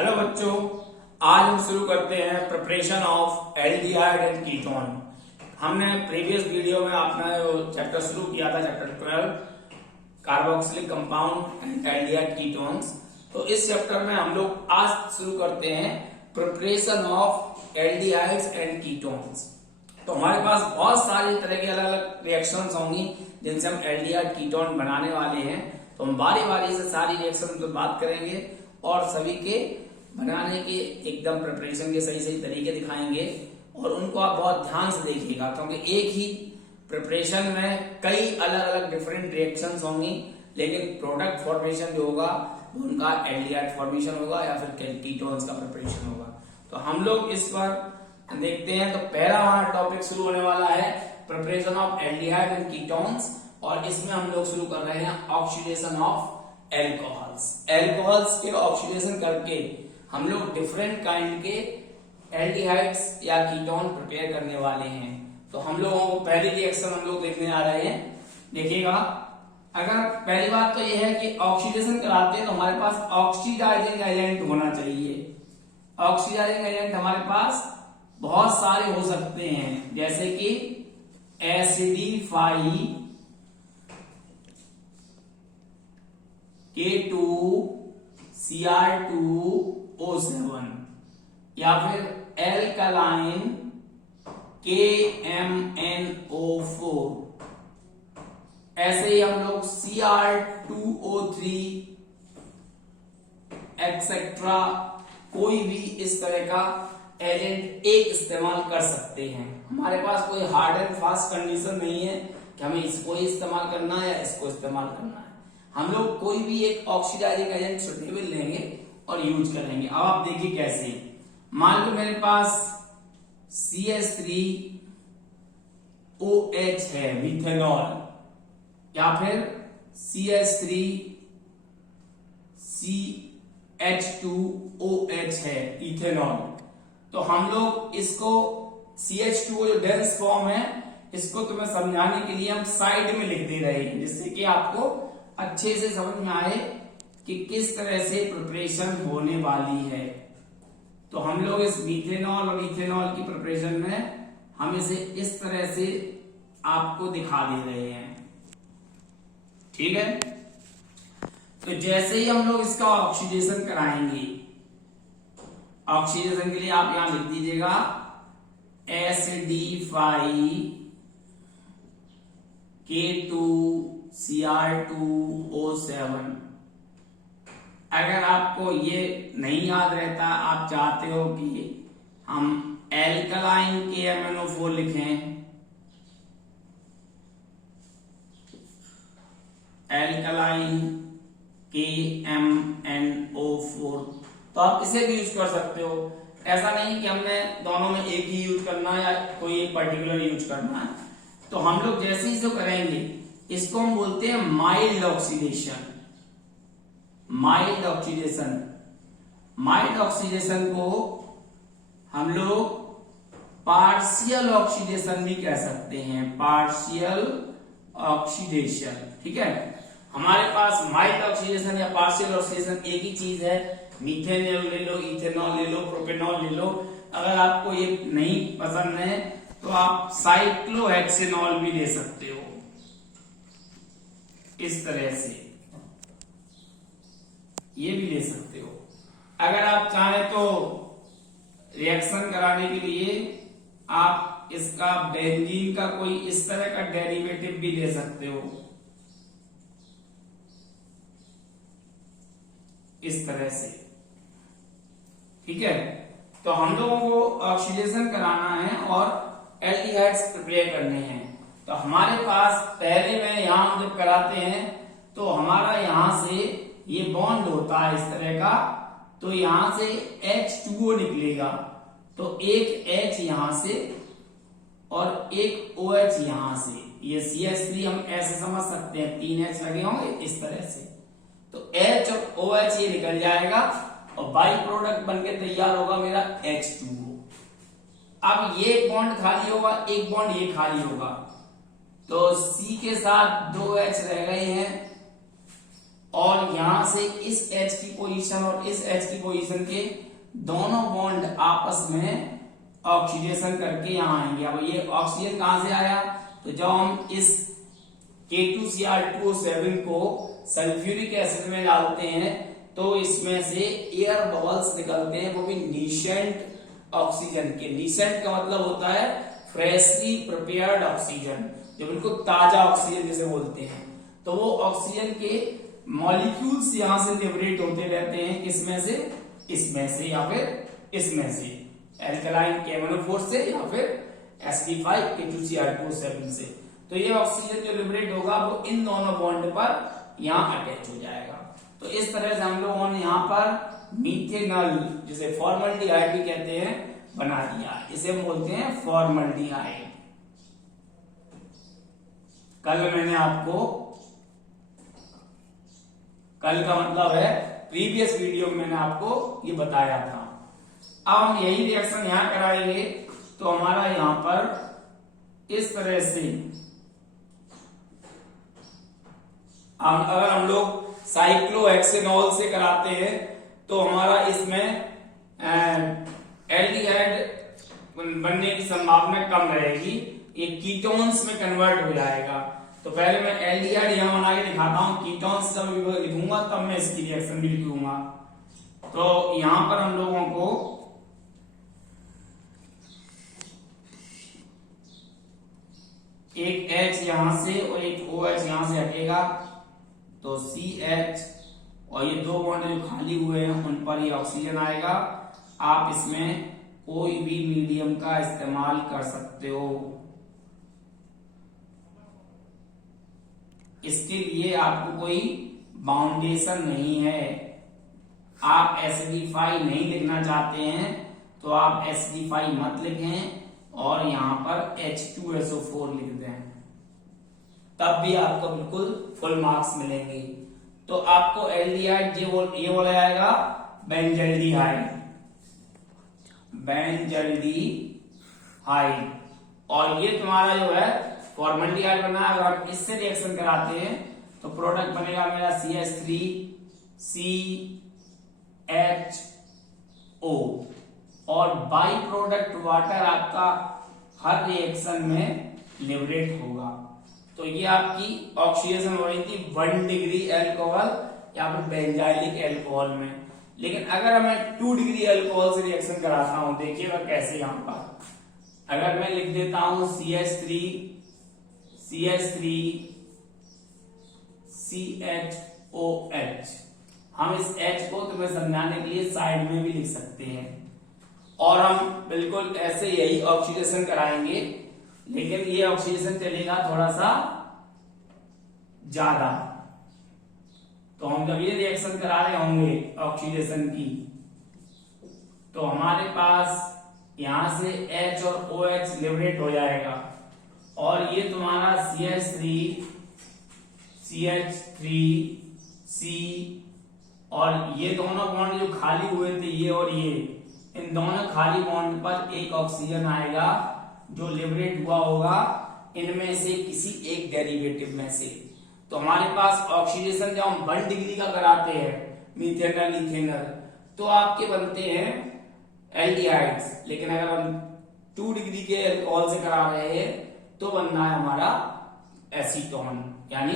Hello बच्चों, आज हम शुरू करते हैं preparation of aldehyde and ketone. हमने प्रीवियस वीडियो में अपना चैप्टर शुरू किया था, chapter 12 carboxylic compound and aldehyde ketones. तो इस चैप्टर में हम लोग आज शुरू करते हैं preparation of aldehydes and ketones. तो हमारे पास बहुत सारी तरह की अलग अलग रिएक्शंस होंगी जिनसे हम एल्डिहाइड कीटोन बनाने वाले हैं। तो हम बारी बारी से सारी रिएक्शन पर बात करेंगे और सभी के बनाने के एकदम प्रिपरेशन के सही सही तरीके दिखाएंगे और उनको आप बहुत ध्यान से देखिएगा, क्योंकि एक ही प्रिपरेशन में कई अलग अलग डिफरेंट रिएक्शंस होंगी, लेकिन प्रोडक्ट फॉर्मेशन जो होगा वो उनका एल्डिहाइड फॉर्मेशन होगा या फिर कीटोन्स का प्रिपरेशन होगा। तो हम लोग इस पर देखते हैं। तो पहला हमारा टॉपिक शुरू होने वाला है preparation of aldehyde and ketones, और इसमें हम लोग शुरू कर रहे हैं ऑक्सीडेशन ऑफ एल्कोहल्स के ऑक्सीडेशन करके हम लोग डिफरेंट काइंड के एल्डिहाइड्स या कीटोन प्रिपेयर करने वाले हैं। तो हम लोगों को पहली रिएक्शन हम लोग देखने आ रहे हैं। देखिएगा, अगर पहली बात तो यह है कि ऑक्सीडेशन कराते हैं तो हमारे पास ऑक्सीडाइजिंग एजेंट होना चाहिए। ऑक्सीडाइजिंग एजेंट हमारे पास बहुत सारे हो सकते हैं, जैसे कि एसिडिफाई K2Cr2O7 या फिर एल्कलाइन KMnO4। ऐसे ही हम लोग Cr2O3 एक्सेट्रा कोई भी इस तरह का एजेंट एक इस्तेमाल कर सकते हैं। हमारे पास कोई हार्ड एंड फास्ट कंडीशन नहीं है कि हमें इसको ही इस्तेमाल करना है या इसको इस्तेमाल करना है। हम लोग कोई भी एक ऑक्सीडाइजिंग एजेंट सुटेबल लेंगे और यूज करेंगे। अब आप देखिए कैसे। मान लो मेरे पास CH3OH है मिथेनॉल, या फिर CH3CH2OH है इथेनॉल। तो हम लोग इसको CH2O जो डेंस फॉर्म है, इसको तुम्हें समझाने के लिए हम साइड में लिख दे रहे हैं, जिससे कि आपको अच्छे से समझ में आए कि किस तरह से प्रिपरेशन होने वाली है। तो हम लोग इस मीथेनॉल और इथेनॉल की प्रिपरेशन में हम इसे इस तरह से आपको दिखा दे रहे हैं, ठीक है। तो जैसे ही हम लोग इसका ऑक्सीडेशन कराएंगे, ऑक्सीडेशन के लिए आप यहां लिख दीजिएगा एसिडिफाई K2Cr2O7। अगर आपको ये नहीं याद रहता, आप चाहते हो कि हम एल्कलाइन KMnO4 लिखें, एल्कलाइन KMnO4, तो आप इसे भी यूज कर सकते हो। ऐसा नहीं कि हमने दोनों में एक ही यूज करना है या कोई एक पर्टिकुलर यूज करना है। तो हम लोग जैसे ही जो करेंगे, इसको हम बोलते हैं mild oxidation. Mild oxidation, mild oxidation को हम लोग पार्शियल ऑक्सीडेशन भी कह सकते हैं, पार्शियल ऑक्सीडेशन, ठीक है। हमारे पास माइल्ड ऑक्सीडेशन या पार्शियल ऑक्सीडेशन एक ही चीज है। मीथेनॉल ले लो, इथेनॉल ले लो, प्रोपेनॉल ले लो। अगर आपको ये नहीं पसंद है तो आप साइक्लोहेक्सेनॉल भी ले सकते हो, इस तरह से ये भी ले सकते हो। अगर आप चाहें तो रिएक्शन कराने के लिए आप इसका बेंजीन का कोई इस तरह का डेरिवेटिव भी ले सकते हो, इस तरह से, ठीक है। तो हम लोगों को ऑक्सीडेशन कराना है और एल्डिहाइड्स प्रिपेयर करने हैं। तो हमारे पास पहले में यहां हम जब कराते हैं तो हमारा यहां से ये बॉन्ड होता है इस तरह का, तो यहां से H2O निकलेगा। तो एक H यहां से और एक OH यहां से, ये CH3 हम ऐसे समझ सकते हैं, 3 H लगे होंगे इस तरह से। तो H और OH ये निकल जाएगा और बाई प्रोडक्ट बनके तैयार होगा मेरा H2O। अब ये बॉन्ड खाली होगा, एक बॉन्ड ये खाली होगा, तो C के साथ 2 H रह गए हैं और यहां से इस H की पोजीशन और इस H की पोजीशन के दोनों बॉन्ड आपस में ऑक्सीडेशन करके यहां आएंगे। अब ये ऑक्सीजन कहां से आया, तो जब हम इस K2Cr2O7 को सल्फ्यूरिक एसिड में डालते हैं तो इसमें से एयर बबल्स निकलते हैं, वो भी नीसेंट ऑक्सीजन के। नीसेंट का मतलब होता है फ्रेशली प्रिपेयर्ड ऑक्सीजन, जो बिल्कुल ताजा ऑक्सीजन जिसे बोलते हैं। तो वो ऑक्सीजन के मॉलिक्यूल्स यहां से लिबरेट होते रहते हैं, किसमें से, इसमें से या फिर इसमें से, एल्कलाइन KMnO4 से या फिर sp5 K2Cr2O7 से। तो ये ऑक्सीजन जो लिबरेट होगा वो इन दोनों बॉन्ड पर यहां अटैच हो जाएगा। तो इस तरह से हम लोगों ने यहां पर मीथेनॉल, जिसे फॉर्मल्डिहाइड भी कहते हैं, बना दिया। इसे हम बोलते हैं फॉर्मल्डिहाइड। कल का मतलब है प्रीवियस वीडियो में मैंने आपको ये बताया था। अब हम यही रिएक्शन यहां कराएंगे तो हमारा यहां पर इस तरह से, अगर हम लोग साइक्लोहेक्सेनॉल से कराते हैं तो हमारा इसमें एल्डिहाइड बनने की संभावना कम रहेगी, ये कीटोन्स में कन्वर्ट हो जाएगा। तो पहले मैं एल्डिहाइड यहां बना के दिखाता हूं, कीटोन्स जब लिखूंगा तब मैं इसकी रिएक्शन भी लिखूंगा। तो यहां पर हम लोगों को एक H यहां से और एक OH यहां से हटेगा, तो CH, और ये दो बॉन्ड जो खाली हुए हैं उन पर ये ऑक्सीजन आएगा। आप इसमें कोई भी मीडियम का इस्तेमाल कर सकते हो, इसके लिए आपको कोई बाउंडेशन नहीं है। आप एसिडिफाई नहीं लिखना चाहते हैं तो आप एसिडिफाई मत लिखें और यहां पर H2SO4 लिख दें, तब भी आपको बिल्कुल फुल मार्क्स मिलेंगे। तो आपको एल्डिहाइड ये बोला जाएगा बेंजल्डिहाइड, और ये तुम्हारा जो है फॉर्मल्डिहाइड बना। अगर आप इससे रिएक्शन कराते हैं तो प्रोडक्ट बनेगा मेरा CH3CHO, और बाई प्रोडक्ट वाटर आपका हर रिएक्शन में लिबरेट होगा। तो ये आपकी ऑक्सीडेशन हो रही थी 1 डिग्री एल्कोहल या फिर बेंजाइलिक एल्कोहल में। लेकिन अगर मैं 2 डिग्री एल्कोहल से रिएक्शन कराता हूं, देखिएगा कैसे। यहां पर अगर मैं लिख देता हूं CH3CHOH, हम इस H को तुम्हें समझाने के लिए साइड में भी लिख सकते हैं, और हम बिल्कुल ऐसे यही ऑक्सीडेशन कराएंगे, लेकिन ये ऑक्सीडेशन चलेगा थोड़ा सा ज्यादा। तो हम जब ये रिएक्शन करा रहे होंगे ऑक्सीडेशन की, तो हमारे पास यहां से H और OH लिबरेट हो जाएगा, और ये तुम्हारा CH3CH3C, और ये दोनों बॉन्ड जो खाली हुए थे, ये और ये, इन दोनों खाली बॉन्ड पर एक ऑक्सीजन आएगा जो लिबरेट हुआ होगा इनमें से किसी एक डेरिवेटिव में से। तो हमारे पास ऑक्सीडेशन जब हम 1 डिग्री का कराते हैं मीथेनॉल इथेनॉल, तो आपके बनते हैं एल्डिहाइड्स। लेकिन अगर हम 2 डिग्री के अल्कोहल से करा रहे हैं तो बनना है हमारा एसीटोन यानी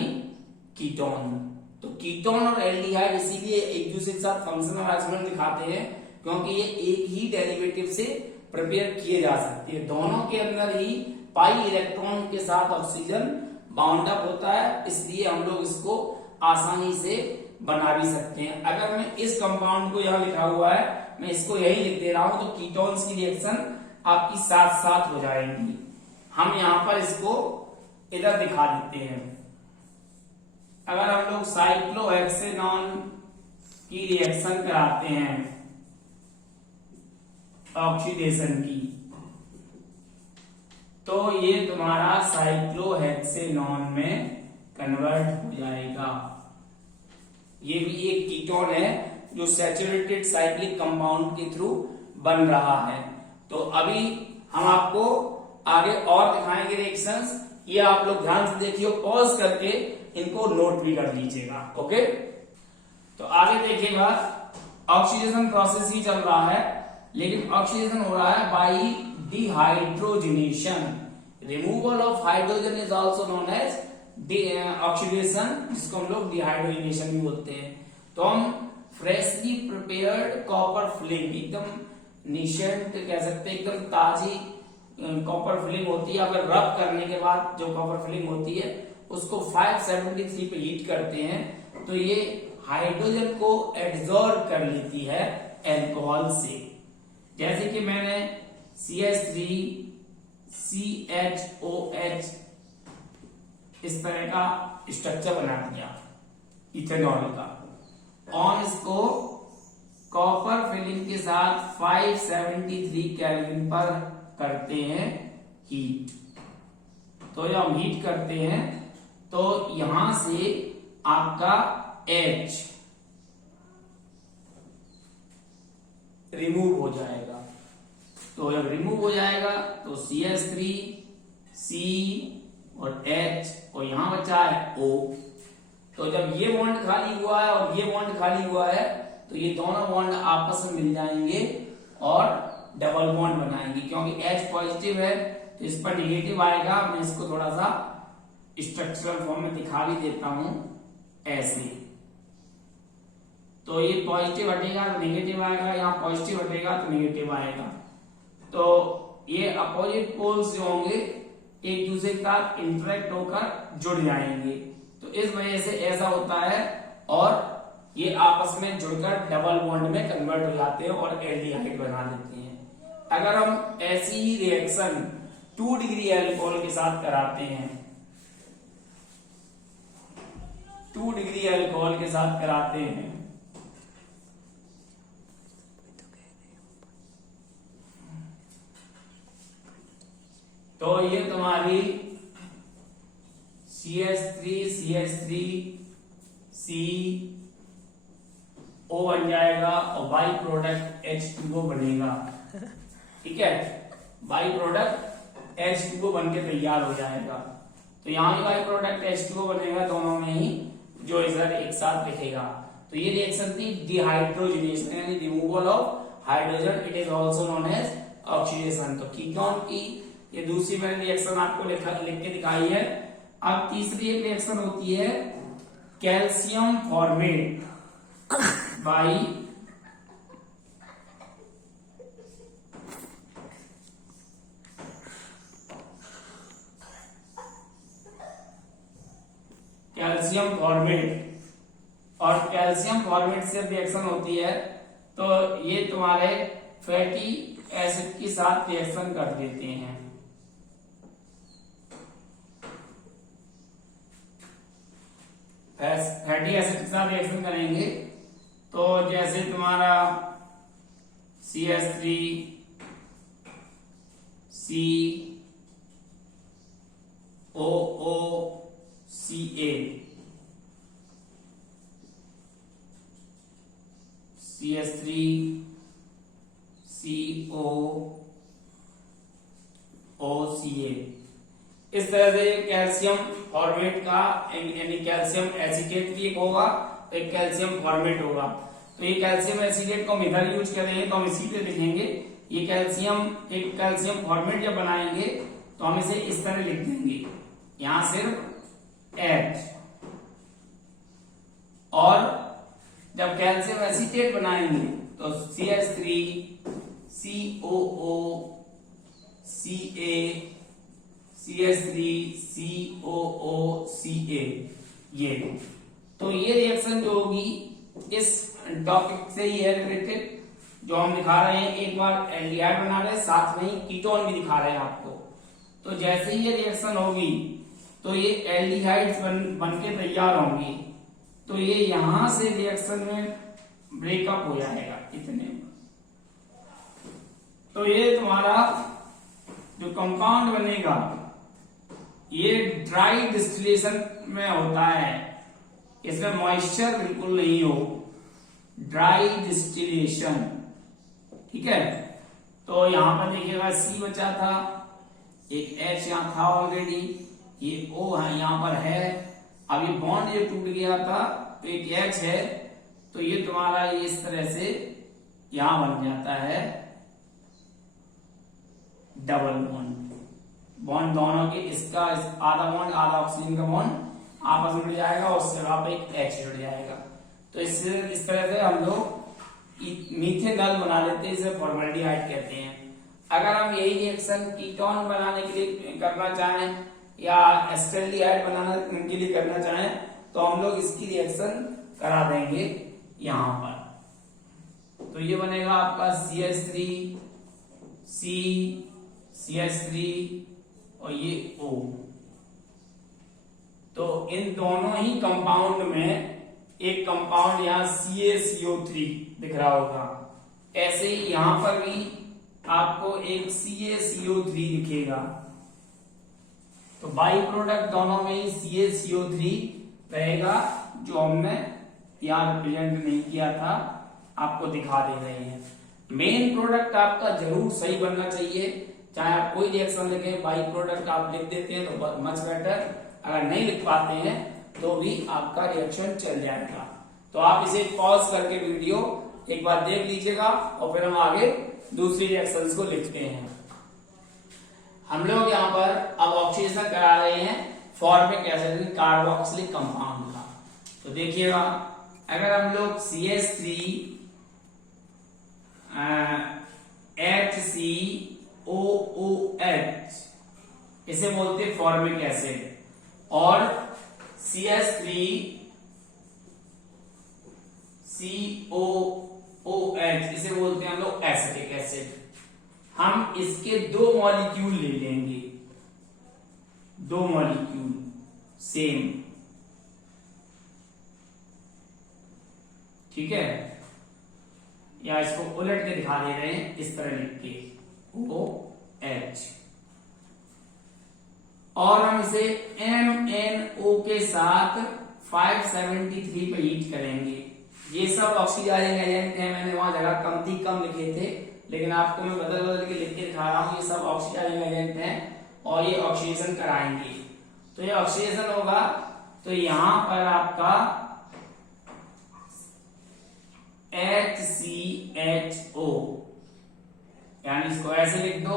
कीटोन। तो कीटोन और एल्डिहाइड इसीलिए एक दूसरे के साथ फंक्शनल अरेंजमेंट दिखाते हैं, क्योंकि ये एक ही डेरिवेटिव से प्रिपेयर किए जा सकते हैं। दोनों के अंदर ही पाई इलेक्ट्रॉन के साथ ऑक्सीजन बाउंड अप होता है, इसलिए हम लोग इसको आसानी से बना भी सकते हैं। अगर मैं इस कंपाउंड को यहां लिखा हुआ है, मैं इसको यही लिख दे रहा हूं, तो कीटोन्स की रिएक्शन आपकी साथ साथ हो जाएंगी। हम यहां पर इसको इधर दिखा देते हैं। अगर हम लोग साइक्लोहेक्सेनॉन की रिएक्शन कराते हैं ऑक्सीडेशन की, तो ये तुम्हारा साइक्लोहेक्सेनॉन में कन्वर्ट हो जाएगा। ये भी एक कीटोन है जो सैचुरेटेड साइक्लिक कंपाउंड के थ्रू बन रहा है। तो अभी हम आपको आगे और दिखाएंगे रिएक्शंस, ये आप लोग ध्यान से देखिए, पॉज करके इनको नोट भी कर लीजिएगा। ओके। तो आगे देखिएगा, ऑक्सीडेशन प्रोसेस ही चल रहा है, लेकिन ऑक्सीडेशन हो रहा है by dehydrogenation. Removal of hydrogen is also known as oxidation, जिसको हम लोग डिहाइड्रोजनेशन भी बोलते हैं। तो हम फ्रेशली प्रिपेयर्ड कॉपर फिलिंग, एकदम निशेंट कह सकते हैं, एकदम ताजी कॉपर फिलिंग होती है। अगर रब करने के बाद जो कॉपर फिलिंग होती है उसको 573 पे हीट करते हैं, तो ये हाइड्रोजन को एब्जॉर्ब कर लेती है अल्कोहल से। जैसे कि मैंने CH3 CHOH इस तरह का स्ट्रक्चर बना दिया इथेनॉल का, और इसको कॉपर फिलिंग के साथ 573 केल्विन पर करते हैं हीट। तो जब हम हीट करते हैं तो यहां से आपका H रिमूव हो जाएगा। तो जब रिमूव हो जाएगा तो CH3 C और H और यहां बचा है O। तो जब ये बॉन्ड खाली हुआ है और ये बॉन्ड खाली हुआ है तो ये दोनों बॉन्ड आपस में मिल जाएंगे और डबल बॉन्ड बनाएंगे। क्योंकि H पॉजिटिव है तो इस पर निगेटिव आएगा। मैं इसको थोड़ा सा स्ट्रक्चरल फॉर्म में दिखा भी देता हूं ऐसे। तो ये पॉजिटिव हटेगा तो निगेटिव आएगा, यहाँ पॉजिटिव हटेगा तो निगेटिव आएगा। तो ये अपोजिट पोल्स जो होंगे एक दूसरे के साथ इंटरेक्ट होकर जुड़ जाएंगे। तो इस वजह से ऐसा होता है और ये आपस में जुड़कर डबल बॉन्ड में कन्वर्ट हो जाते हैं और एल्डिहाइड बना देते हैं। अगर हम ऐसी ही रिएक्शन 2 डिग्री अल्कोहल के साथ कराते हैं, 2 डिग्री अल्कोहल के साथ कराते हैं, तो ये तुम्हारी CH3 CO बन जाएगा और बाई प्रोडक्ट H2O बनेगा। ठीक है, बाई प्रोडक्ट H2O बन के तैयार हो जाएगा। तो यहाँ भी बाई प्रोडक्ट H2O बनेगा, दोनों में ही जो इधर एक साथ लिखेगा। तो ये रिएक्शन थी डिहाइड्रोजनेशन यानी removal of hydrogen. It is also known as oxidation. तो कीटोन की ये दूसरी मैंने रिएक्शन आपको लिख के दिखाई है। अब तीसरी एक रिएक्शन होती है calcium formate by calcium formate. और कैल्शियम फॉर्मेट से रिएक्शन होती है तो ये तुम्हारे फैटी एसिड के साथ रिएक्शन कर देते हैं। फैटी एसिड के साथ रिएक्शन करेंगे तो जैसे तुम्हारा CH3 COOCA CH3 COOCA इस तरह से कैल्शियम फॉर्मेट का यानी कैल्शियम एसिटेट भी एक होगा, एक कैल्शियम फॉर्मेट होगा। तो ये कैल्शियम एसिटेट को हम इधर यूज करेंगे तो हम इसी पे लिखेंगे। ये कैल्शियम एक कैल्शियम फॉर्मेट जब बनाएंगे तो हम इसे इस तरह लिख देंगे, यहां सिर्फ H। और जब कैल्शियम एसिटेट बनाएंगे तो CH3 COOCA CH3 COOCA ये। तो ये रिएक्शन जो होगी इस टॉपिक से ही है रिलेटेड, जो हम दिखा रहे हैं। एक बार एल्डिहाइड बना रहे हैं, साथ में ही कीटोन भी दिखा रहे हैं आपको। तो जैसे ही ये रिएक्शन होगी तो ये एल्डिहाइड्स बन के तैयार होंगी। तो ये यहां से रिएक्शन में ब्रेकअप हो जाएगा इतने। तो ये तुम्हारा जो कंपाउंड बनेगा ये ड्राई डिस्टिलेशन में होता है, इसमें मॉइस्चर बिल्कुल नहीं हो, ड्राई डिस्टिलेशन। ठीक है, तो यहां पर देखिएगा C बचा था, एक H यहां था ऑलरेडी, ये O है यहां पर है। अब ये बॉन्ड जो टूट गया था तो एक H है तो ये तुम्हारा ये इस तरह से यहां बन जाता है डबल बॉन्ड दोनों के, इसका आधा बॉन्ड आधा ऑक्सीजन का बॉन्ड आपस में जुड़ जाएगा और उससे वहां पे एक H जुड़ जाएगा। तो इस तरह से हम लोग मीथेनॉल बना लेते हैं, इसे फॉर्मल्डिहाइड कहते हैं। अगर हम यही रिएक्शन कीटोन बनाने के लिए करना चाहें या एस्टल्डिहाइड बनाने के लिए करना चाहें तो हम लोग इसकी रिएक्शन करा देंगे यहां पर। तो ये बनेगा आपका CH3 C CH3 और ये O। तो इन दोनों ही कंपाउंड में एक कंपाउंड यहाँ CaCO3 दिख रहा होगा, ऐसे ही यहां पर भी आपको एक CaCO3 दिखेगा। तो बाई प्रोडक्ट दोनों में ही CaCO3 रहेगा, जो हमने यहाँ रिप्रेजेंट नहीं किया था, आपको दिखा दे रहे हैं। मेन प्रोडक्ट आपका जरूर सही बनना चाहिए, चाहे आप कोई रिएक्शन लिखें, बाई प्रोडक्ट आप लिख देते हैं तो मच बेटर, अगर नहीं लिख पाते हैं तो भी आपका रिएक्शन चल जाएगा। तो आप इसे पॉज करके वीडियो एक बार देख लीजिएगा और फिर हम आगे दूसरी रिएक्शंस को लिखते हैं। हम लोग यहाँ पर अब ऑक्सीडेशन करा रहे हैं फॉर्मिक एसिड कार्बोक्सिलिक कंपाउंड का। तो देखिएगा, अगर हम लोग CH3 HCOOH इसे बोलते हैं फॉर्मिक एसिड, और CH3 COOH इसे बोलते हैं हम लोग एसिटिक एसिड। हम इसके दो मॉलिक्यूल ले लेंगे, दो मॉलिक्यूल सेम, ठीक है, या इसको उलट के दिखा दे रहे हैं, इस तरह लिख के OH, और हम इसे MnO के साथ 573 पे हीट करेंगे। ये सब ऑक्सीडाइजिंग एजेंट है, मैंने वहां जगह कम लिखे थे, लेकिन आपको मैं बदल के लिख के दिखा रहा हूं। ये सब ऑक्सीडाइजिंग एजेंट हैं और ये ऑक्सीडेशन कराएंगे। तो ये ऑक्सीडेशन होगा तो यहां पर आपका HCHO, यानी इसको ऐसे लिख दो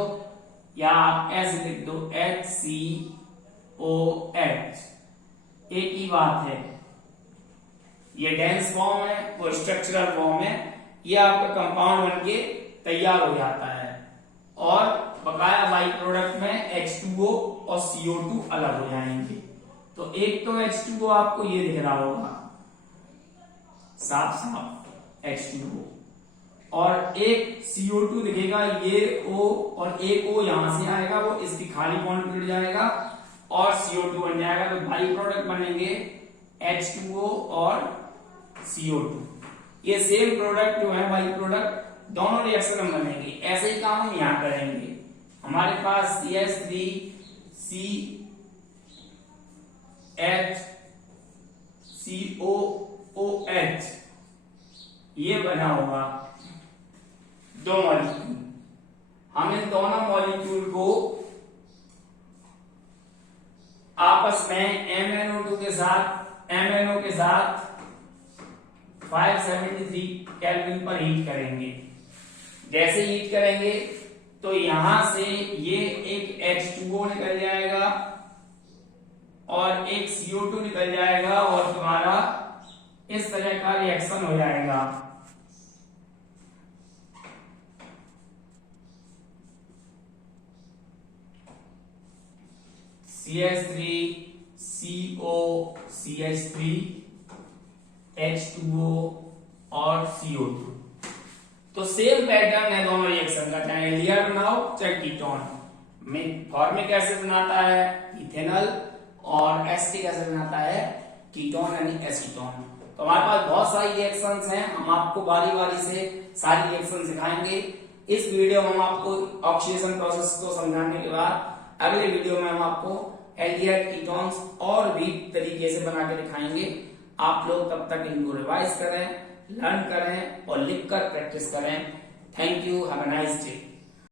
या आप ऐसे लिख दो HCOH, एक ही बात है। ये डेंस फॉर्म है, वो स्ट्रक्चरल फॉर्म है, ये आपका कंपाउंड बनके तैयार हो जाता है और बकाया बाई प्रोडक्ट में H2O और CO2 अलग हो जाएंगे। तो एक तो H2O आपको ये दिख रहा होगा साफ H2O, और एक CO2 दिखेगा ये O, और एक O यहां से आएगा, वो इसकी खाली बॉन्ड जुड़ जाएगा और CO2 बन जाएगा। तो बाई प्रोडक्ट बनेंगे H2O और CO2। ये सेम प्रोडक्ट जो है बाई प्रोडक्ट दोनों रिएक्शन में बनेंगे। ऐसे ही काम हम यहां करेंगे। हमारे पास CH3 CHCOOH ये बना होगा दो मॉलिक्यूल। हम इन दोनों मॉलिक्यूल को आपस में MnO2 के साथ MnO के साथ 573 केल्विन पर हीट करेंगे। जैसे हीट करेंगे तो यहां से ये एक H2O निकल जाएगा और एक CO2 निकल जाएगा और तुम्हारा इस तरह का रिएक्शन हो जाएगा। CH3 CO CH3 H2O और CO2। तो सेम पैटर्न है दोनों रिएक्शन का, चाहे एल्डिहाइड बनाओ चाहे कीटोन। फॉर्मिक एसिड बनाता है इथेनॉल और एसिटिक एसिड बनाता है कीटोन यानी एसीटोन। तो हमारे पास बहुत सारी रिएक्शंस हैं, हम आपको बारी बारी से सारी रिएक्शन सिखाएंगे। इस वीडियो में हम आपको ऑक्सीडेशन प्रोसेस को समझाने के बाद अगले वीडियो में हम आपको एल्डिहाइड कीटोन्स और भी तरीके से बना के दिखाएंगे। आप लोग तब तक इनको रिवाइज करें, लर्न करें और लिखकर प्रैक्टिस करें। Thank you, have a nice day.